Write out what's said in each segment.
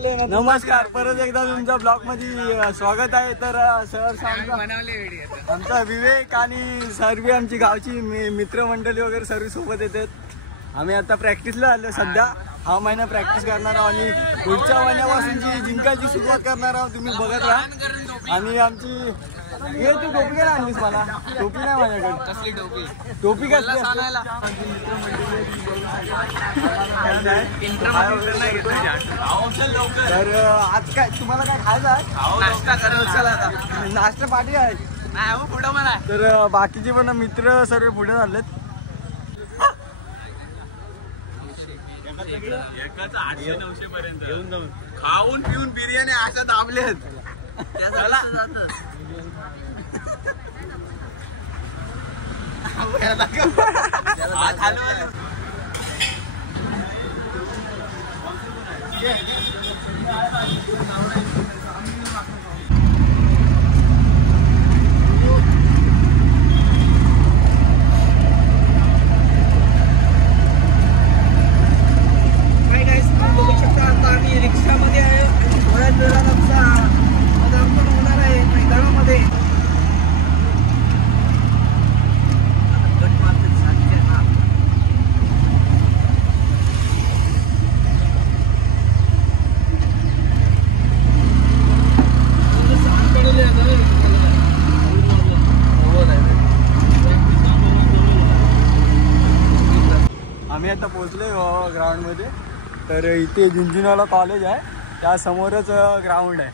नमस्कार, परत एकदा तुमच्या ब्लॉग मध्ये स्वागत आहे. तर सर आमचा विवेक आणि सर्व आमची गावची मित्रमंडळी वगैरे सर्व सोबत येतात. आम्ही आता प्रॅक्टिसला आलो. सध्या हा महिना प्रॅक्टिस करणार आहोत आणि पुढच्या महिन्यापासून जिंकायची सुरुवात करणार आहोत. तुम्ही बघत राहा. आणि आमची हे तू टोपी काय आणलीस? मला टोपी नाही माझ्याकडे. कसली टोपी? टोपी कसली तर आज काय तुम्हाला काय खायचं आहे? नाश्ता पार्टी आहे. तर बाकीचे पण मित्र सर्व पुढे झालेत. एकाच 800-900 पर्यंत खाऊन पिऊन बिर्याणी अशा दाबलेत. रिक्षामध्ये आहे. थोड्याच वेळात आमचा पदार्पण होणार आहे मैदानामध्ये. आम्ही आता पोहोचलोय ग्राउंड मध्ये. तर इथे झुंझुनवाला कॉलेज आहे, त्या समोरच ग्राउंड आहे.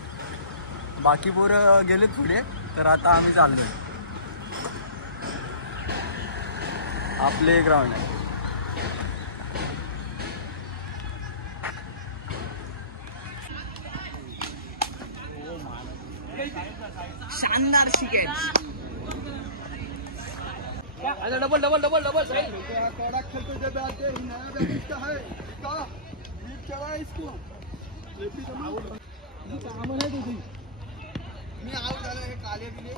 बाकी पोरं गेलेत पुढे. तर आता आम्ही चाललोय. आपले ग्राउंड आहे. शानदार शिकेल. डबल डबल डबल डबल मी आऊट झालं. हे काले बिले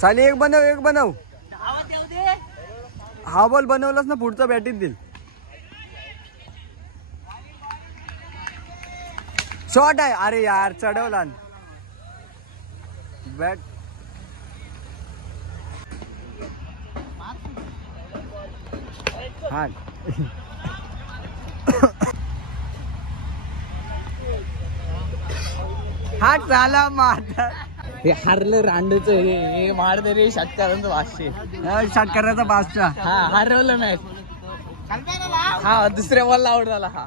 साली एक बनव. हा बॉल बनवलास ना, पुढचा बॅटीत देईल. शॉट आहे. अरे यार चढवला बॅट. हा हा झाला माझा. हे हारलं रांडच. हे मारते रे षटकारांचं 500. षटकाराचा बादशाह. हा हरवलं मॅच. हा दुसऱ्या बॉलला आउट झाला. हा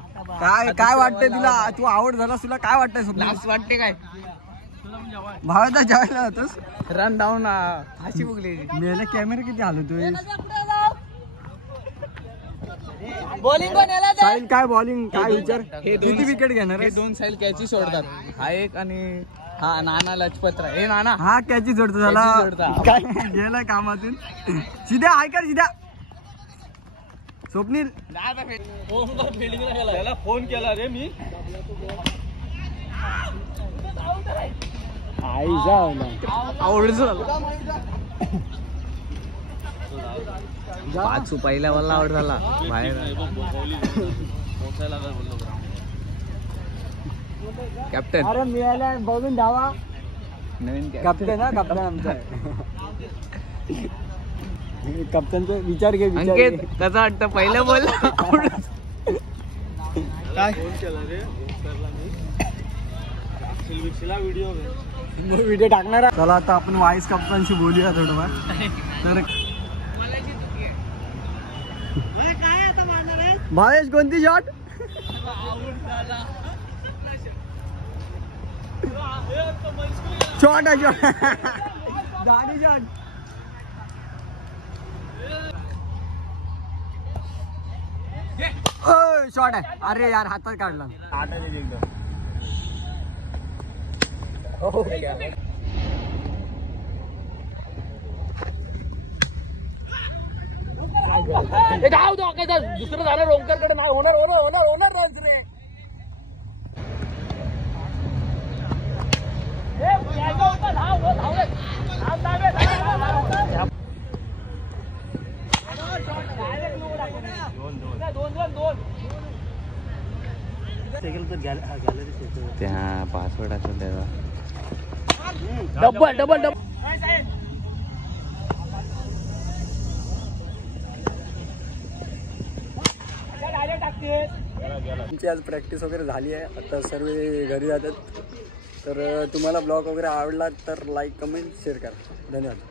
काय वाटतंय तुला? तू आउट झालास, तुला काय वाटतंय? लास्ट वाटते काय? भावाचा जेवायला होतोस. रन डाऊन फाशी बुगली. मेला कॅमेरा किती हलवतोय? बॉलिंग साहिल काय बॉलिंग काय विचार? किती विकेट घेणार? हे 2 साईल कॅची सोडतात. हा एक आणि हा नाना लजपतराय. हे नाना हा कॅची सोडतो झाला. काय गेलाय कामातून. सिध्या ऐका सिध्या. स्वप्नील त्याला फोन केला रे मी. पाचू पहिल्या बॉलला आउट झाला. बाहेर कॅप्टन. अरे मिळाला बघून धावा. नवीन कॅप्टन हा कॅप्टन आमचा. कॅप्टनचा विचार घे. अंकित कसं वाटतं पहिलं बॉल? काय व्हिडिओ टाकणार. चला आता आपण वाईस कप्तानशी बोलूया थोडंफार. तर भावेश कोणती शॉट? शॉट आहे दाढी शॉट. शॉट आहे. अरे यार हातात काढला. दुसरं झालं रोंकरकडे नाही होणार होणार होणार होणार रन्स रे. त्या पासवर्ड असेल त्याचा. Double double double. आमची आज प्रॅक्टिस वगैरे झाली आहे. आता सर्व घरी जातात. तर तुम्हाला ब्लॉग वगैरे आवडला तर लाईक कमेंट शेअर करा. धन्यवाद.